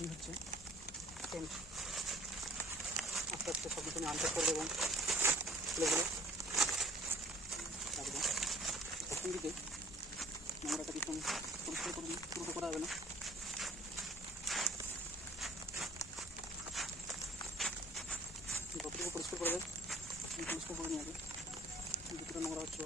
এই হচ্ছে টেন্ট। আস্তে আস্তে সব কিছু আমি আনপ্যাক করবো এবং ফুলেগুলো রাখবো। প্রথম দিকে নোংরাটা কিছু পরিষ্কার করে নিই, পুরোটা করা হবে না। যতটুকু পরিষ্কার করে দেয় পরিষ্কার করে নিয়ে আগে, যতটা নোংরা হচ্ছে।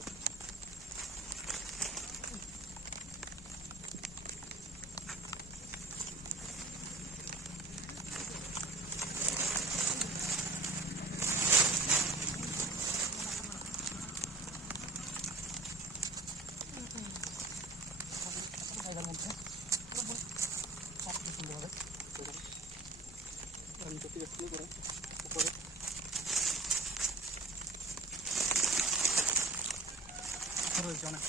জায়গার মধ্যে সুন্দরভাবে নিচে থেকে শুরু করে উপরে রয়েছে অনেক।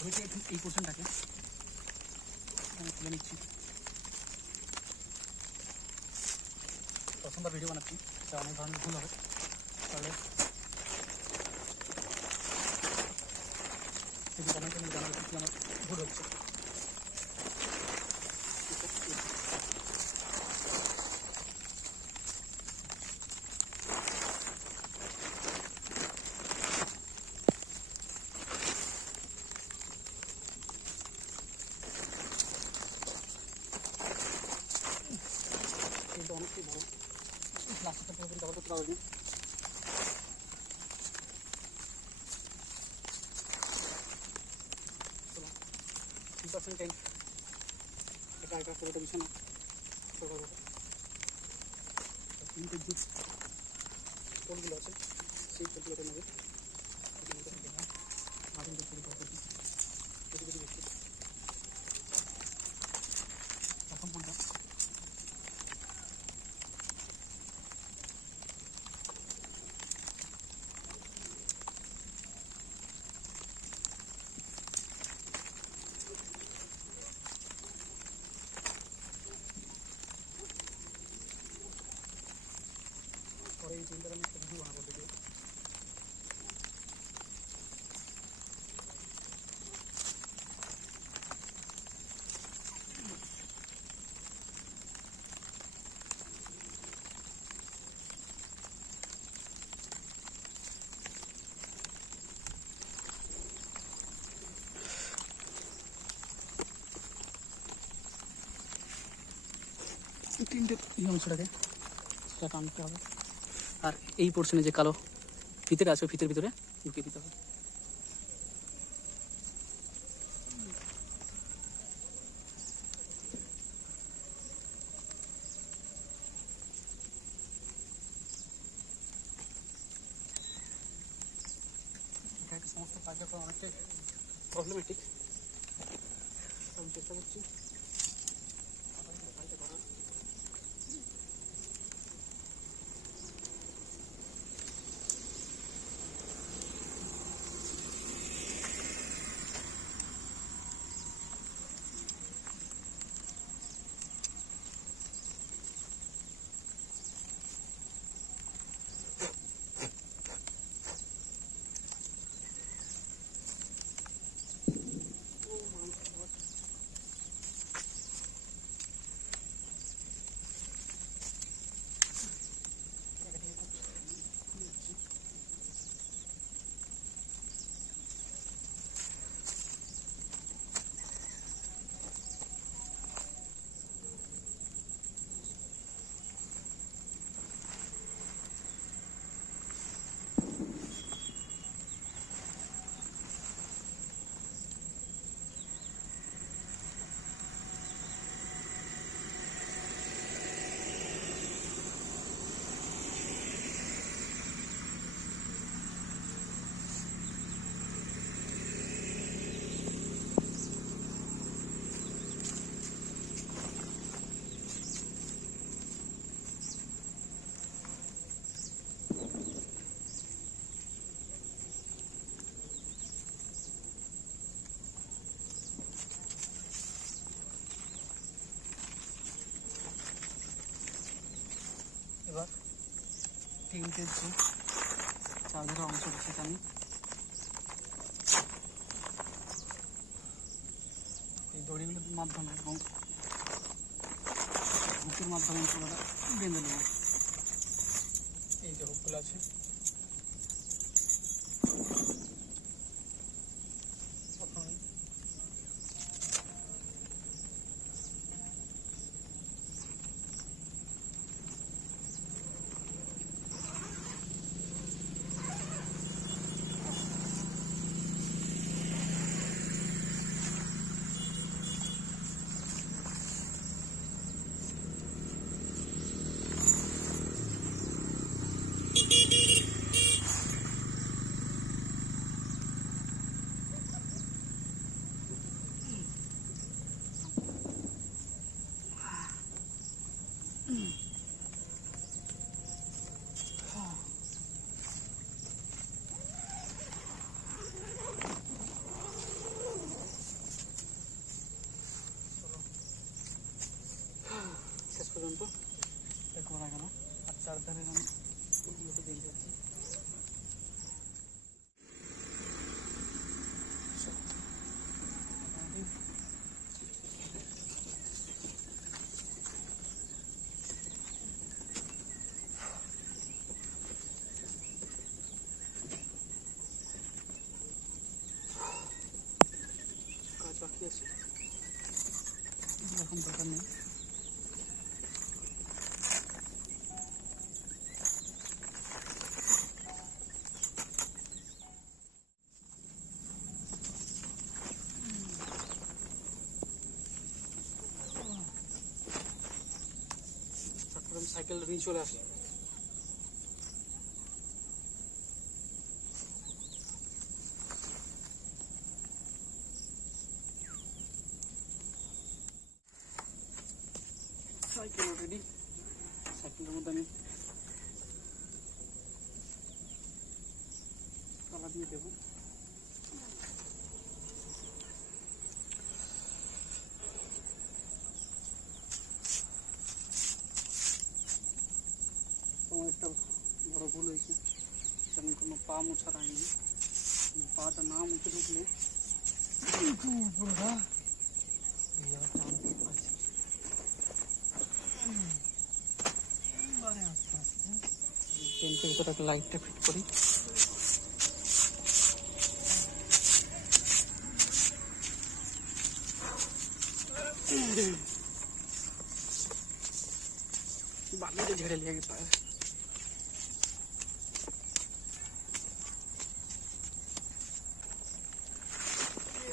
প্রথমে এই পোর্শনটাকে আমি তুলে নিচ্ছি। প্রথমবার ভিডিও বানাচ্ছি, তা অনেক ধরনের ভুল হবে, তাহলে যদি কমেন্টে আমি জানাবো কি আমার ভুল হচ্ছে। কিন্তু অনেকটাই বড়, প্লাস্টিকটা পুরোপুরি কভার করতে পারবেন। এটা একটা পুরোটা বিছানা তিনটে যে ফুলগুলো আছে সেই ফুলগুলোকে নেবে মাটির দিক থেকে প্রথম ফুলটা পরে এই তিনটার আমি একটা ভিডিও বানাবো দেখে। তিনটে এই অংশটাকে সেটা টানতে হবে, আর এই পোর্শনে যে কালো ফিতের আছে ফিতের ভিতরে ঢুকিয়ে দিতে হবে। এটা সমস্ত কার্যক্রম অনেকটাই প্রবলেমেটিক, আমি চেষ্টা করছি এবার টেন্টের যে চার্জের অংশটা সেটা আমি এই দড়িগুলোর মাধ্যমে এবং হুকের মাধ্যমে পুরোটা বেঁধে নেব। এই যে হুকগুলো আছে প্রথমে শেষ পর্যন্ত এটা করা গেল। আর চারধারে আমি এগুলোকে দিয়ে যাচ্ছি। কাজ বাকি আছে, এখন দরকার নেই। সাইকেল নিয়ে চলে আসি। Cycle ready. সাইকেলের মধ্যে আমি তালা দিয়ে দেবো। তোমার একটা বড় ভুল হয়েছে, আমি কোনো পা মোছার আইনি। পাটা না মুছে ঢুকলে পুরোটা টানতে পারছি। আস্তে আস্তে টেন্টের ভিতরে একটা লাইটটা ফিট করি। বালিতে ঝেড়ে লেগে পায়।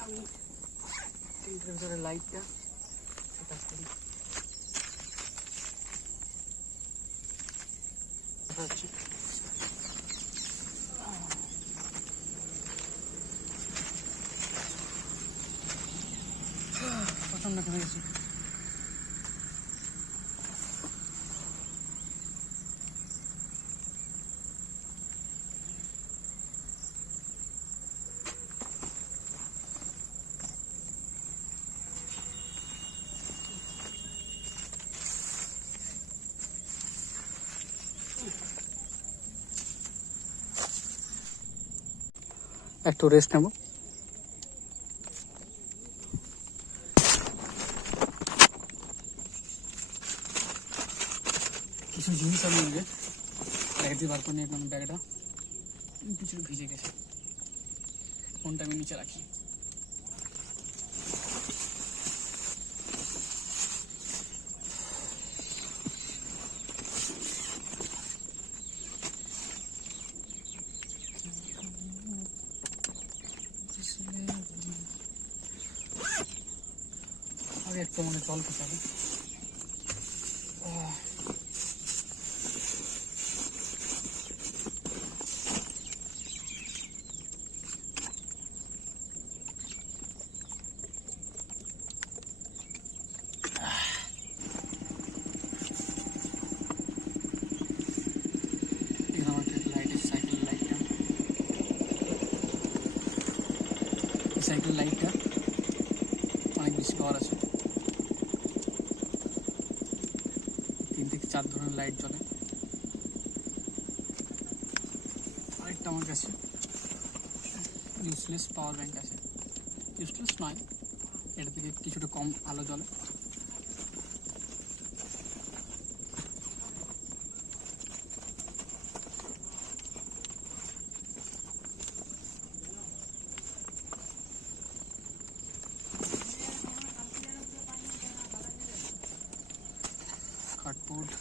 আমি টেন্টের ভিতরে লাইটটা সেট করি। প্রচন্ড ঘেমে গেছি। একটু রেস্ট নেব। কিছু জিনিস আমি ব্যাগ দিয়ে বার করে নিয়ে ব্যাগটা কিছু ভিজে গেছে। ফোনটা আমি নিচে রাখি। আগে একটু মনে জল খেতে হবে। সাইকেল লাইটটা অনেক বেশি পাওয়ার আছে। 3 থেকে 4 ধরনের লাইট জ্বলে। একটা আমার কাছে ইউজলেস পাওয়ার ব্যাংক আছে, ইউজলেস নয়, এটা থেকে কিছুটা কম আলো জ্বলে। কার্ডবোর্ড,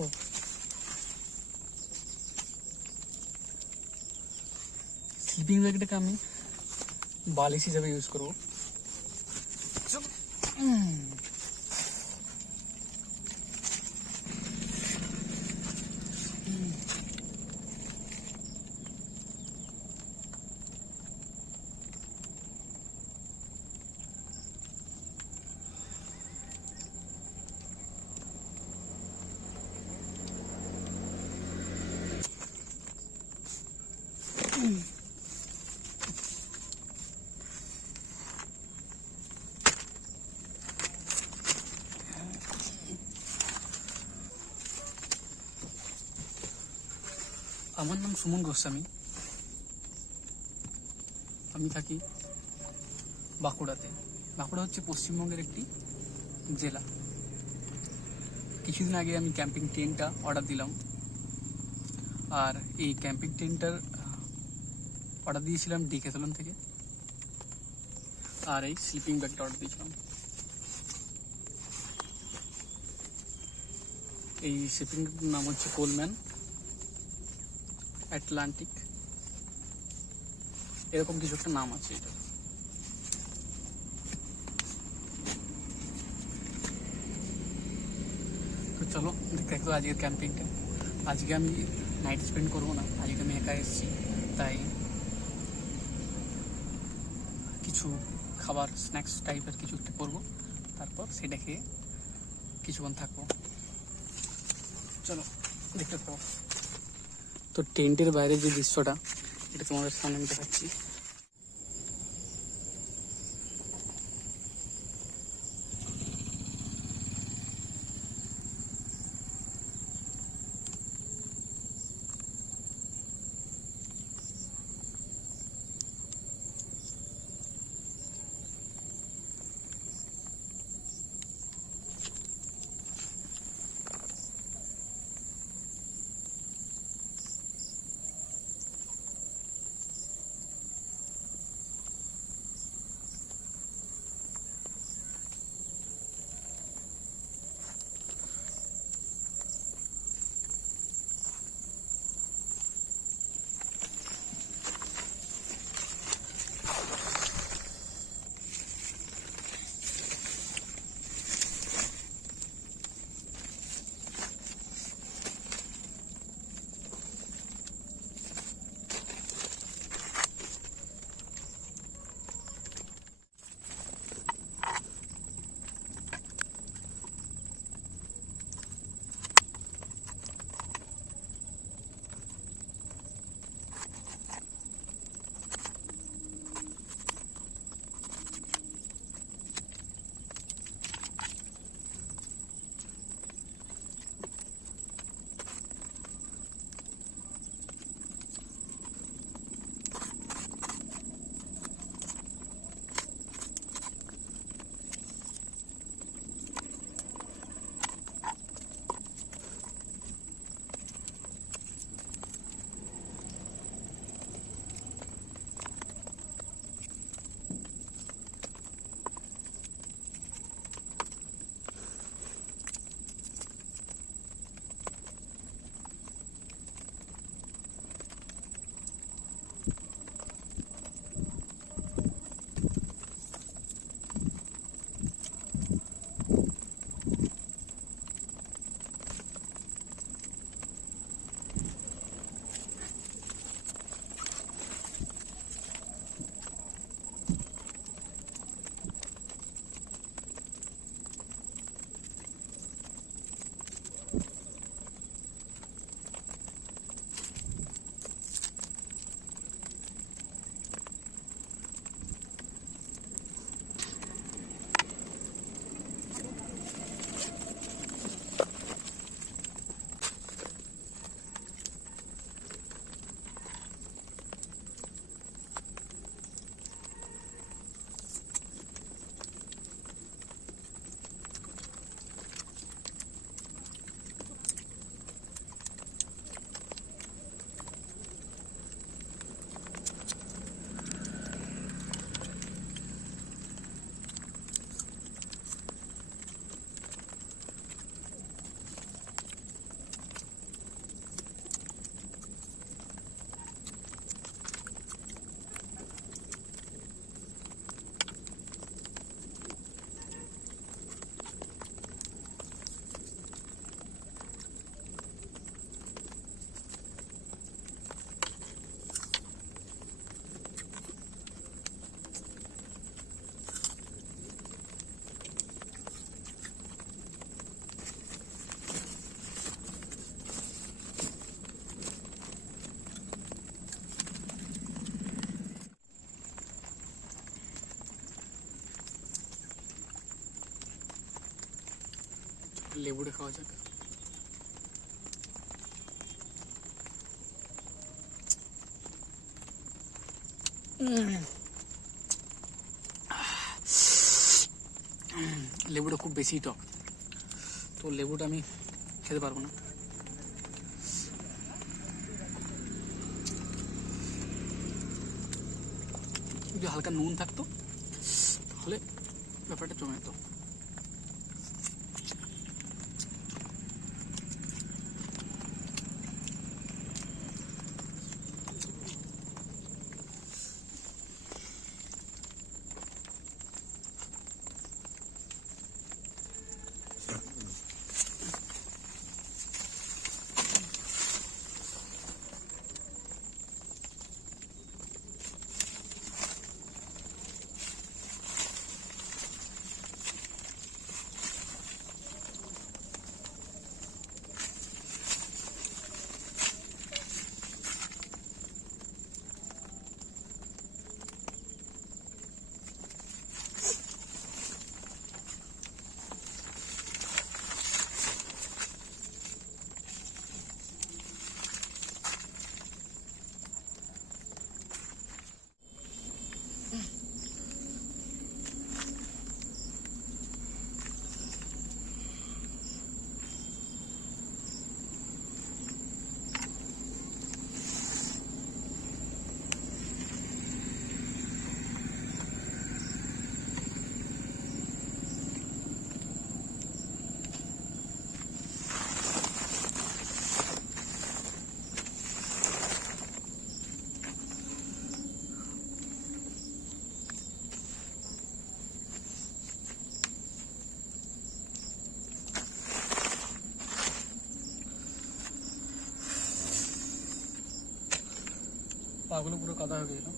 ও স্লিপিং ব্যাগটাকে আমি বালিশ হিসাবে ইউজ করবো। আমার নাম সুমন গোস্বামী, আমি থাকি বাঁকুড়াতে। বাঁকুড়া হচ্ছে পশ্চিমবঙ্গের একটি জেলা। কিছুদিন আগে আমি ক্যাম্পিং টেন্টটা অর্ডার দিলাম, আর এই ক্যাম্পিং টেন্টটার অর্ডার দিয়েছিলাম ডিক্যাথলন থেকে, আর এই স্লিপিং ব্যাগটা অর্ডার দিয়েছিলাম। এই স্লিপিং ব্যাগটার নাম হচ্ছে কোলম্যান অ্যাটলান্টিক, এরকম কিছু একটা নাম আছে এটা। তো চলো দেখো আজকের ক্যাম্পিংটা। আজকে আমি নাইট স্পেন্ড করবো না, আজকে আমি একা এসেছি, তাই কিছু খাবার স্ন্যাক্স টাইপের কিছু একটা করবো, তারপর সেটা খেয়ে কিছুক্ষণ থাকবো। চলো দেখতে থাকো। তো টেন্টের বাইরে যে দৃশ্যটা, এটা তোমাদের সামনে আমি দেখাচ্ছি। লেবুটা খাওয়া যাক। লেবুটা খুব বেশি টক, তো লেবুটা আমি খেতে পারবো না। যদি হালকা নুন থাকতো তাহলে ব্যাপারটা জমে যেত। পাগুলো পুরো কাদা হয়ে গেল,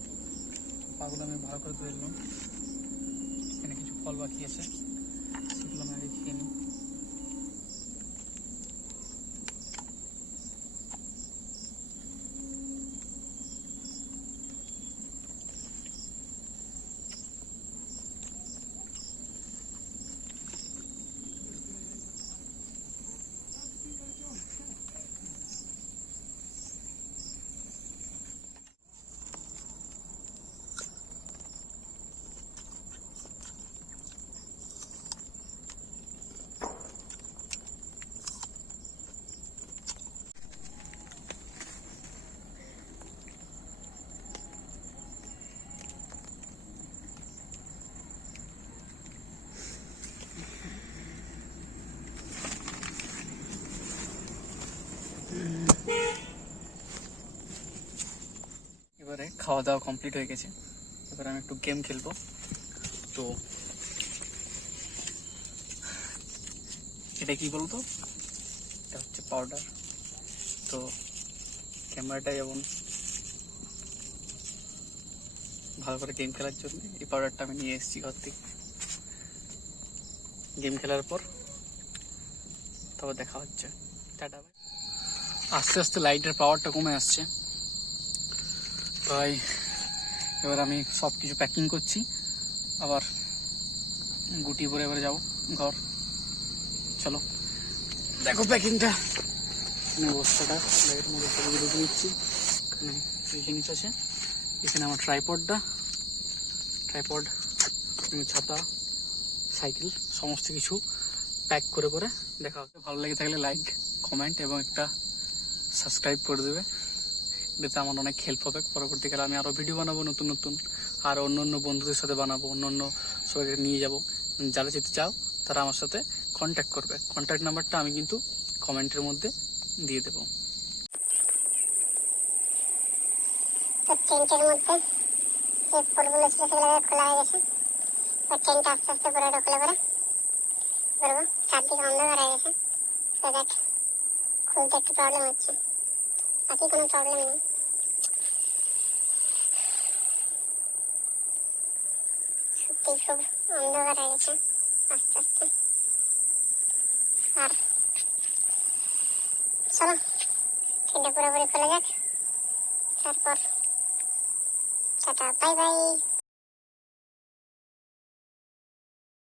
পাগুলো আমি ভালো করে ধুয়ে নিলাম। এখানে কিছু ফল বাকি আছে, সেগুলো আমি আগে খেয়ে নিই। এবারে খাওয়া দাওয়া কমপ্লিট হয়ে গেছে, এবারে আমি একটু গেম খেলবো। তো এটা কি বলতো, এটা হচ্ছে পাউডার। তো ক্যামেরাটা যেমন ভালো করে গেম খেলার জন্য এই পাউডারটা আমি নিয়ে এসেছি ঘর থেকে। গেম খেলার পর তবে দেখা হচ্ছে, টাটা। আস্তে আস্তে লাইটের পাওয়ারটা কমে আসছে, তাই এবার আমি সব কিছু প্যাকিং করছি, আবার গুটি পরে এবারে যাবো ঘর। চলো দেখো প্যাকিংটা, অবস্থাটা ব্যাগের মধ্যে সবগুলো ঢুকে দিচ্ছি। এখানে এই জিনিস আছে, এখানে আমার ট্রাইপড, ছাতা, সাইকেল সমস্ত কিছু প্যাক করে করে দেখা হচ্ছে। ভালো লেগে থাকলে লাইক, কমেন্ট এবং একটা সাবস্ক্রাইব করে দেবে, এটাতে আমার অনেক হেল্প হবে। পরবর্তীকালে আমি আরও ভিডিও বানাবো নতুন নতুন, আর অন্য অন্য বন্ধুদের সাথে বানাবো, অন্য অন্য সবাইকে নিয়ে যাব। যারা যেতে চাও তারা আমার সাথে কন্ট্যাক্ট করবে, কন্ট্যাক্ট নাম্বারটা আমি কিন্তু কমেন্টের মধ্যে দিয়ে দেবো। তো টেন্টের মধ্যে যে পোলগুলো ছিল সেগুলো খোলা হয়ে গেছে, তো টেন্ট আস্তে আস্তে পুরো ঢুকলে পরে করবো। চারদিকে অন্ধকার হয়ে গেছে, তো দেখ খুলতে একটু প্রবলেম হচ্ছে, বাকি কোনো প্রবলেম নেই। সত্যি খুব অন্ধকার হয়ে গেছে আস্তে আস্তে। আর চলো টেন্টটা পুরোপুরি খুলে যাক, তারপর টাটা, বাই বাই।